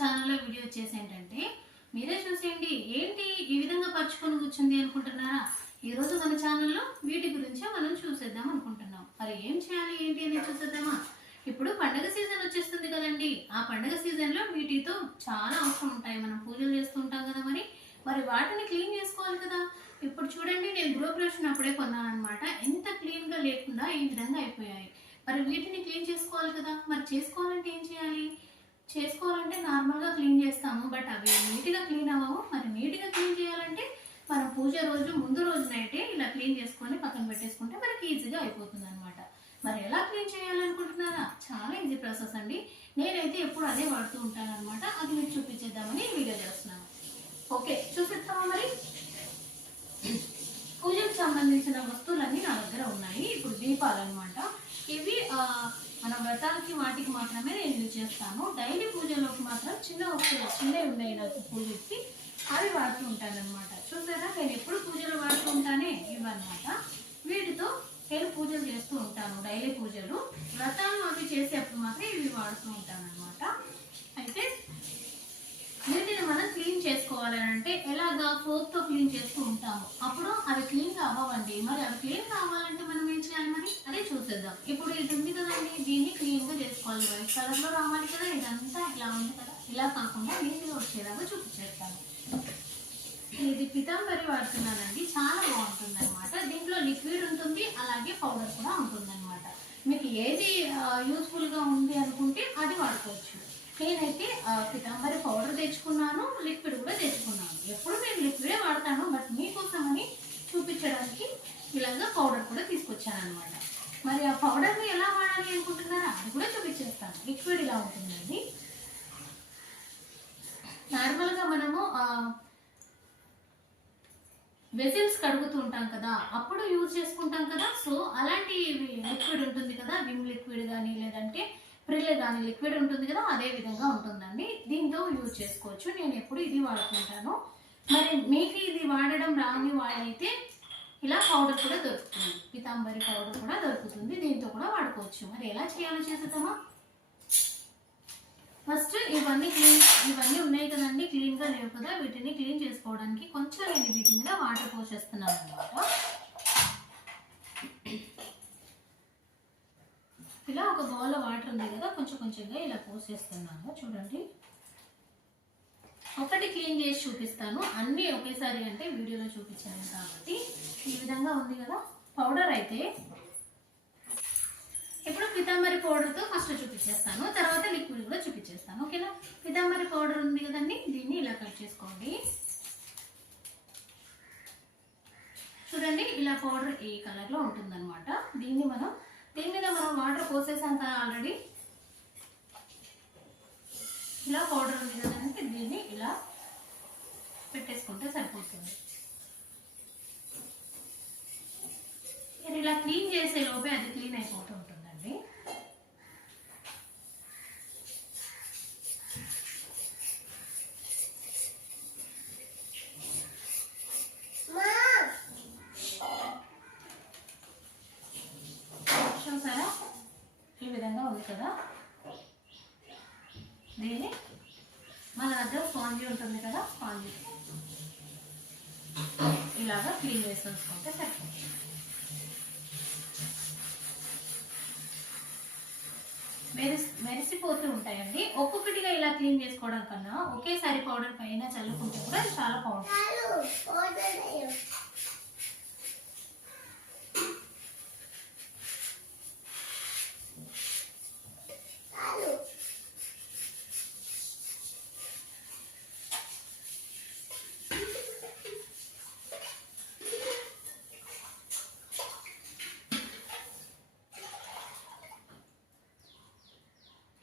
ఛానల్లో వీడియో వచ్చేసి ఏంటంటే మీరే చూసేయండి. ఏంటి ఈ విధంగా పరుచుకొని కూర్చుంది అనుకుంటున్నారా? ఈరోజు మన ఛానల్లో వీటి గురించి మనం చూసేద్దాం అనుకుంటున్నాం. మరి ఏం చేయాలి ఏంటి అనేది చూసేద్దామా? ఇప్పుడు పండగ సీజన్ వచ్చేస్తుంది కదండి. ఆ పండగ సీజన్లో వీటితో చాలా అవసరం ఉంటాయి. మనం పూజలు చేస్తూ ఉంటాం కదా, మరి వాటిని క్లీన్ చేసుకోవాలి కదా. ఇప్పుడు చూడండి, నేను గృహప్రవేశం అప్పుడే కొన్నాను అనమాట. ఎంత క్లీన్గా లేకుండా ఈ విధంగా అయిపోయాయి. మరి వీటిని క్లీన్ చేసుకోవాలి కదా. మరి చేసుకోవాలంటే ఏం చేయాలి? చేసుకోవాలంటే నార్మల్గా క్లీన్ చేస్తాము, బట్ అవి నీట్గా క్లీన్ అవ్వవు. మరి నీట్గా క్లీన్ చేయాలంటే మనం పూజ రోజు ముందు రోజు నైటే ఇలా క్లీన్ చేసుకొని పక్కన పెట్టేసుకుంటే మనకి ఈజీగా అయిపోతుంది అనమాట. మరి ఎలా క్లీన్ చేయాలనుకుంటున్నారా? చాలా ఈజీ ప్రాసెస్ అండి. నేనైతే ఎప్పుడు అదే వాడుతూ ఉంటాను అనమాట. అది మీకు చూపించేద్దామని వీడియో చేస్తున్నాను. ఓకే, చూపిస్తామా? మరి పూజకు సంబంధించిన వస్తువులన్నీ నా దగ్గర ఉన్నాయి. ఇప్పుడు దీపాలు అనమాట. ఇవి మన వ్రతాలకి వాటికి మాత్రమే నేను యూజ్ చేస్తాను. డైలీ పూజలోకి మాత్రం చిన్న వస్తువులు చిన్నవి ఉన్నాయి నాకు పూజకి, అవి వాడుతూ ఉంటాను అనమాట. చూసారా, నేను ఎప్పుడు పూజలు వాడుతూ ఉంటానే ఇవన్నమాట. వీటితో నేను పూజలు చేస్తూ ఉంటాను. డైలీ పూజలు వ్రతాలు అవి చేసేప్పుడు మాత్రం ఇవి వాడుతూ ఉంటాను అనమాట. అయితే వీటిని మనం క్లీన్ చేసుకోవాలని అంటే ఎలాగా? సోప్తో క్లీన్ చేస్తూ ఉంటాము. అప్పుడు అవి క్లీన్గా అవ్వండి. మరి అవి క్లీన్ కావాలంటే మనం ఏం చేయాలి? మరి అదే చూసేద్దాం. ఇప్పుడు ఇది ఉంది కదండి, దీన్ని క్లీన్గా చేసుకోవాలి. వైట్ కలర్లో రావాలి కదా. ఇదంతా ఇలా ఉంది కదా, ఇలా కాకుండా నీట్గా వచ్చేలాగా చూపించేస్తాను. ఇది పితాంబరి వాడుతున్నానండి. చాలా బాగుంటుంది అనమాట. దీంట్లో లిక్విడ్ ఉంటుంది, అలాగే పౌడర్ కూడా ఉంటుంది అనమాట. మీకు ఏది యూస్ఫుల్గా ఉంది అనుకుంటే అది వాడుకోవచ్చు. నేనైతే పితాంబరి పౌడర్ తెచ్చుకున్నాను, లిక్విడ్ కూడా తెచ్చుకున్నాను. ఎప్పుడు నేను లిక్విడే వాడతాను, బట్ మీకోసమని చూపించడానికి ఇలాగా పౌడర్ కూడా తీసుకొచ్చాను అనమాట. మరి ఆ పౌడర్ని ఎలా వాడాలి అనుకుంటున్నారా? అది కూడా చూపించేస్తాను. లిక్విడ్ ఇలా ఉంటుందండి. నార్మల్గా మనము వెజిల్స్ కడుగుతూ ఉంటాం కదా, అప్పుడు యూజ్ చేసుకుంటాం కదా. సో అలాంటి లిక్విడ్ ఉంటుంది కదా, విమ్ లిక్విడ్ కానీ లేదంటే ప్రిల్ కానీ లిక్విడ్ ఉంటుంది కదా, అదే విధంగా ఉంటుందండి. దీంతో యూజ్ చేసుకోవచ్చు. నేను ఎప్పుడు ఇది వాడుకుంటాను. మరి మీకు ఇది వాడడం రాని వాళ్ళైతే ఇలా పౌడర్ కూడా దొరుకుతుంది, పితాంబరి పౌడర్ కూడా దొరుకుతుంది. దీంతో కూడా వాడుకోవచ్చు. మరి ఎలా చేయాలో చేసేద్దామా? ఫస్ట్ ఇవన్నీ ఉన్నాయి కదండి, క్లీన్గా లేవు కదా. వీటిని క్లీన్ చేసుకోవడానికి కొంచెం నేను వీటి మీద వాటర్ పోసేస్తున్నాను అనమాట. ఇలా ఒక బౌల్లో వాటర్ ఉంది కదా, కొంచెం కొంచెంగా ఇలా పోసేస్తున్నాను. చూడండి, ఒకటి క్లీన్ చేసి చూపిస్తాను. అన్నీ ఒకేసారి అంటే వీడియోలో చూపించాను కాబట్టి. ఈ విధంగా ఉంది కదా పౌడర్. అయితే ఇప్పుడు పితాంబరి పౌడర్తో ఫస్ట్ చూపించేస్తాను, తర్వాత లిక్విడ్ కూడా చూపించేస్తాను. ఓకేనా? పితాంబరి పౌడర్ ఉంది కదండి, దీన్ని ఇలా కట్ చేసుకోండి. చూడండి, ఇలా పౌడర్ ఈ కలర్లో ఉంటుందన్నమాట. దీని మీద మనం వాటర్ పోసేసాం కదా ఆల్రెడీ. ఇలా పౌడర్ ఉంది కదండి, దీన్ని ఇలా పెట్టేసుకుంటే సరిపోతుంది. మీరు ఇలా క్లీన్ చేసే లోపే అది క్లీన్ అయిపోతూ ఉంటుందండి. చూసారా, ఈ విధంగా ఉంది కదా. దీన్ని మన దగ్గర స్పాంజీ ఉంటుంది కదా, స్పాంజీ ఇలాగా క్లీన్ చేసి ఉంచుకుంటే సరిపోతుంది. మెరిసిపోతూ ఉంటాయండి. ఒక్కొక్కటిగా ఇలా క్లీన్ చేసుకోవడం కన్నా ఒకేసారి పౌడర్ పైన చల్లుకుంటే కూడా చాలా పౌడర్.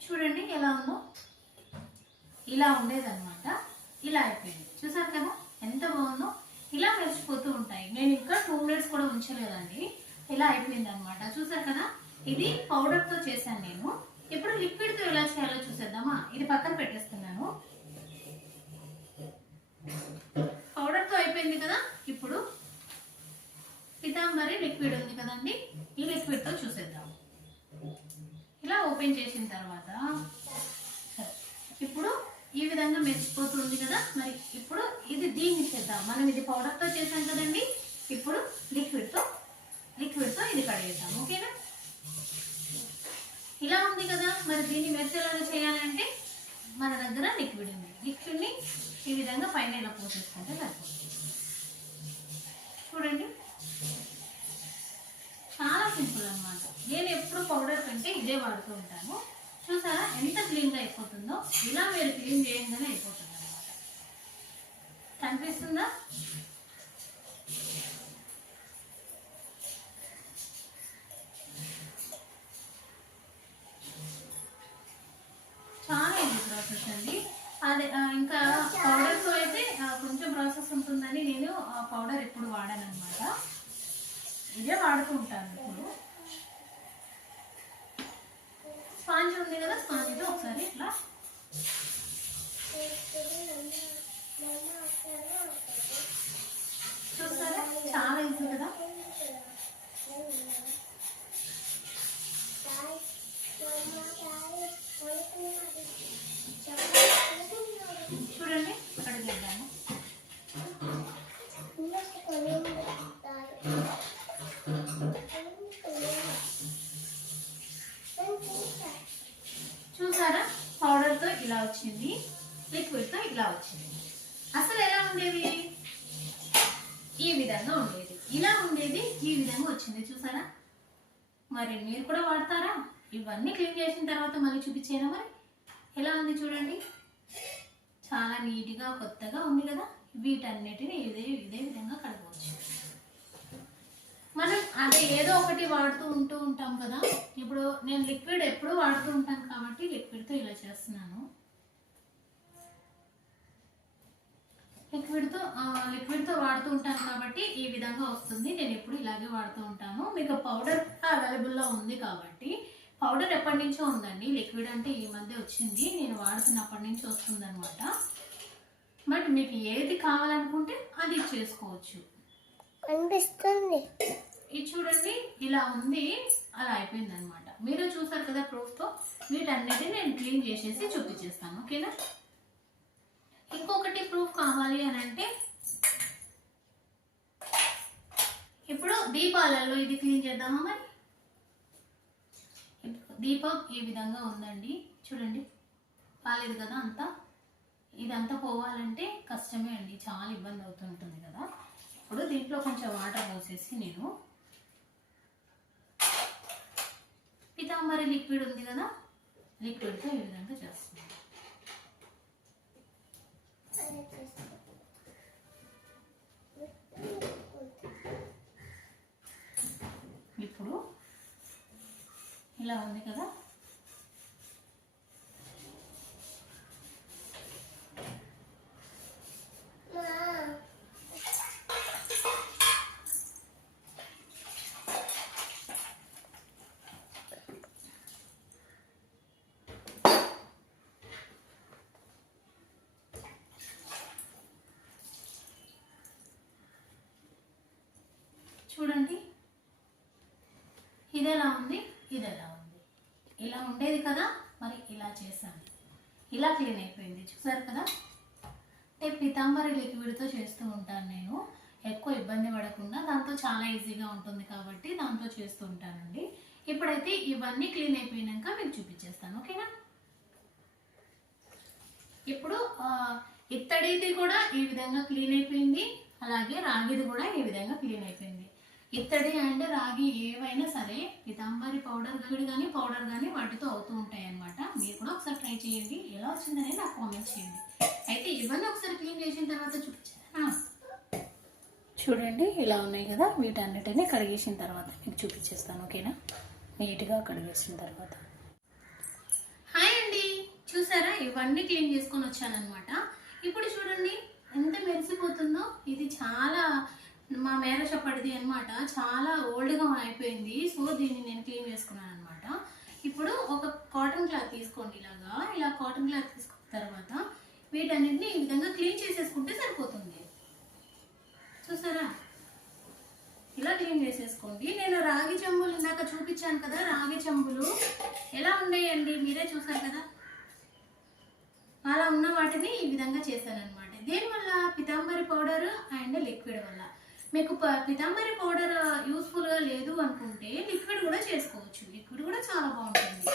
చూడండి ఎలా ఉందో, ఇలా ఉండేదన్నమాట. ఇలా అయిపోయింది. చూసారు కదా ఎంత బాగుందో. ఇలా మెరిసిపోతూ ఉంటాయి. నేను ఇంకా 2 మినిట్స్ కూడా ఉంచలేదండి, ఇలా అయిపోయింది అనమాట. చూసారు కదా, ఇది పౌడర్తో చేశాను నేను. ఇప్పుడు లిక్విడ్తో ఎలా చేయాలో చూసేద్దామా? ఇది పక్కన పెట్టేస్తున్నాను. పౌడర్తో అయిపోయింది కదా. ఇప్పుడు పితాంబరి లిక్విడ్ ఉంది కదండి, ఈ లిక్విడ్తో చూసేద్దాం. ఇలా ఓపెన్ చేసిన తర్వాత ఇప్పుడు ఈ విధంగా మెరిసిపోతుంది కదా. మరి ఇప్పుడు దీన్ని చేద్దాం. మనం ఇది పౌడర్తో చేసాం కదండి. ఇప్పుడు లిక్విడ్తో ఇది కడిగేద్దాం. ఓకేనా? ఇలా ఉంది కదా. మరి దీన్ని మెరిసేలాగా చేయాలంటే మన దగ్గర లిక్విడ్ ఉంది. లిక్విడ్ని ఈ విధంగా పైన ఇలా పోసేసుకుంటే సరిపోతుంది. చూడండి, చాలా సింపుల్ అన్నమాట. నేను ఎప్పుడు పౌడర్ కంటే ఇదే వాడుతూ ఉంటాను. చూసారా ఎంత క్లీన్గా అయిపోతుందో. ఇలా మీరు క్లీన్ చేయంగానే అయిపోతుంది అన్నమాట. కనిపిస్తుందా? చాలా ఈజీ ప్రాసెస్ అండి. అదే ఇంకా పౌడర్తో అయితే కొంచెం ప్రాసెస్ ఉంటుందని నేను పౌడర్ ఎప్పుడు వాడాను అనమాట. ఇదే వాడుతూ ఉంటాను. ఇప్పుడు స్పాంజ్ ఉంది కదా, స్పాంజ్తో ఒకసారి ఇట్లా చూస్తారా, చాలా ఈజీ కదా. చూడండి, కడిగేద్దాము. చూసారా, పౌడర్తో ఇలా వచ్చింది, లిక్విడ్తో ఇలా వచ్చింది. అసలు ఎలా ఉండేది? ఈ విధంగా ఉండేది. ఇలా ఉండేది, ఈ విధంగా వచ్చింది. చూసారా? మరి మీరు కూడా వాడతారా? ఇవన్నీ క్లీన్ చేసిన తర్వాత మళ్ళీ చూపించేనా? మరి ఎలా ఉంది చూడండి, చాలా నీట్గా కొత్తగా ఉంది కదా. వీటన్నిటిని ఇదే విధంగా కడగవచ్చు. మనం అదే ఏదో ఒకటి వాడుతూ ఉంటాం కదా. ఇప్పుడు నేను లిక్విడ్ ఎప్పుడు వాడుతూ ఉంటాను కాబట్టి లిక్విడ్తో ఇలా చేస్తున్నాను. లిక్విడ్తో వాడుతూ ఉంటాను కాబట్టి ఈ విధంగా వస్తుంది. నేను ఎప్పుడు ఇలాగే వాడుతూ ఉంటాను. మీకు పౌడర్ అవైలబుల్లో ఉంది కాబట్టి, పౌడర్ ఎప్పటి నుంచో ఉందండి. లిక్విడ్ అంటే ఈ మధ్య వచ్చింది, నేను వాడుతున్నప్పటి నుంచి వస్తుంది అనమాట. బట్ మీకు ఏది కావాలనుకుంటే అది చేసుకోవచ్చు. కనిపిస్తుంది. ఇది చూడండి, ఇలా ఉంది, అలా అయిపోయింది అనమాట. మీరు చూసారు కదా ప్రూఫ్తో. వీటన్నిటిని నేను క్లీన్ చేసేసి చూపించేస్తాను. ఓకేనా? ఇంకొకటి ప్రూఫ్ కావాలి అని అంటే, ఇప్పుడు దీపాలలో ఇది క్లీన్ చేద్దామా? మరి దీపం ఈ విధంగా ఉందండి. చూడండి, కాలేదు కదా అంతా. ఇదంతా పోవాలంటే కష్టమే అండి, చాలా ఇబ్బంది అవుతుంటుంది కదా. ఇప్పుడు దీంట్లో కొంచెం వాటర్ పోసేసి నేను పీతాంబరి లిక్విడ్ ఉంది కదా, లిక్విడ్తో ఈ విధంగా చేస్తున్నాను. ఇప్పుడు ఇలా ఉంది కదా. చూడండి, ఇది ఎలా ఉంది, ఇది ఎలా ఉంది. ఇలా ఉండేది కదా, మరి ఇలా చేశాను, ఇలా క్లీన్ అయిపోయింది. చూసారు కదా. అంటే పీతాంబరి లిక్విడ్తో చేస్తూ ఉంటాను నేను, ఎక్కువ ఇబ్బంది పడకుండా. దాంతో చాలా ఈజీగా ఉంటుంది కాబట్టి దాంతో చేస్తూ ఉంటానండి. ఇప్పుడైతే ఇవన్నీ క్లీన్ అయిపోయినాక మీకు చూపించేస్తాను. ఓకేనా? ఇప్పుడు ఇత్తడిది కూడా ఈ విధంగా క్లీన్ అయిపోయింది, అలాగే రాగిది కూడా ఈ విధంగా క్లీన్ అయిపోయింది. ఇత్తడి అండ్ రాగి ఏవైనా సరే పీతాంబరి పౌడర్ కానీ వాటితో అవుతూ ఉంటాయి అన్నమాట. మీరు కూడా ఒకసారి ట్రై చేయండి, ఎలా వచ్చిందని నాకు కామెంట్ చేయండి. అయితే ఇవన్నీ ఒకసారి క్లీన్ చేసిన తర్వాత చూపించాను. చూడండి, ఇలా ఉన్నాయి కదా. వీటన్నిటిని కడిగేసిన తర్వాత మీకు చూపించేస్తాను. ఓకేనా? నీట్గా కడిగేసిన తర్వాత. హాయ్ అండి, చూసారా, ఇవన్నీ క్లీన్ చేసుకొని వచ్చానమాట. ఇప్పుడు చూడండి ఎంత మెరిసిపోతుందో. ఇది చాలా మా మేరష పడిది అనమాట, చాలా ఓల్డ్గా అయిపోయింది. సో దీన్ని నేను క్లీన్ చేసుకున్నాను అనమాట. ఇప్పుడు ఒక కాటన్ క్లాత్ తీసుకోండి. ఇలా కాటన్ క్లాత్ తీసుకున్న తర్వాత వీటన్నిటిని ఈ విధంగా క్లీన్ చేసేసుకుంటే సరిపోతుంది. చూసారా, ఇలా క్లీన్ చేసేసుకోండి. నేను రాగి చెంబులు ఇందాక చూపించాను కదా, రాగి చెంబులు ఎలా ఉన్నాయండి మీరే చూసారు కదా. అలా ఉన్న వాటిని ఈ విధంగా చేశానన్నమాట. దీనివల్ల పితాంబరి పౌడర్ అండ్ లిక్విడ్ వల్ల మీకు పితాంబరి పౌడర్ యూస్ఫుల్గా లేదు అనుకుంటే లిక్విడ్ కూడా చేసుకోవచ్చు. లిక్విడ్ కూడా చాలా బాగుంటుంది.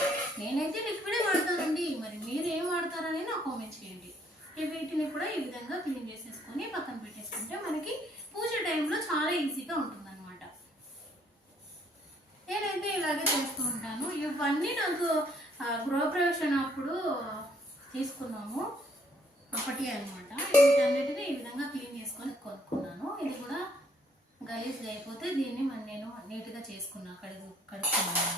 నేనైతే లిక్విడే వాడతానండి. మరి మీరు ఏం వాడతారని నాకు కామెంట్ చేయండి. వీటిని కూడా ఈ విధంగా క్లీన్ చేసేసుకొని పక్కన పెట్టేసుకుంటే మనకి పూజ టైంలో చాలా ఈజీగా ఉంటుందన్నమాట. నేనైతే ఇలాగే చేస్తూ ఉంటాను. ఇవన్నీ నాకు గృహప్రవేశం అప్పుడు తీసుకున్నాము అప్పటి అనమాట. వీటన్నిటిని ఈ విధంగా క్లీన్ చేసుకొని కొనుక్కున్నాను. ఇది కూడా గలీజ్గా అయిపోతే దీన్ని నేను నీట్గా చేసుకున్నా, కడుక్కున్నాను.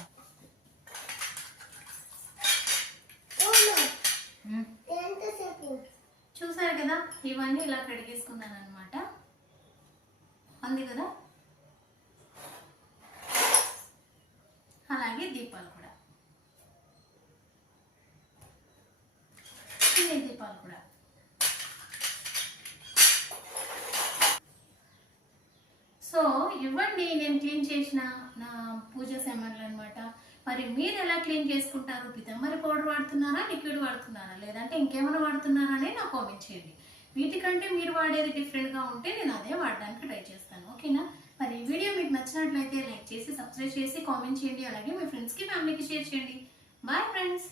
చూసారు కదా, ఇవన్నీ ఇలా కడిగేసుకున్నాను అనమాట. అంది కదా. అలాగే దీపాలు కూడా, చిన్న దీపాలు కూడా. సో ఇవ్వండి నేను క్లీన్ చేసిన నా పూజ సామాన్లు అనమాట. మరి మీరు ఎలా క్లీన్ చేసుకుంటారు? పితాంబరి పౌడర్ వాడుతున్నారా, లిక్విడ్ వాడుతున్నారా, లేదంటే ఇంకేమైనా వాడుతున్నారా అని నాకు కామెంట్ చేయండి. వీటికంటే మీరు వాడేది డిఫరెంట్గా ఉంటే నేను అదే వాడడానికి ట్రై చేస్తాను. ఓకేనా? మరి ఈ వీడియో మీకు నచ్చినట్లయితే లైక్ చేసి, సబ్స్క్రైబ్ చేసి, కామెంట్ చేయండి. అలాగే మీ ఫ్రెండ్స్కి, ఫ్యామిలీకి షేర్ చేయండి. Bye friends.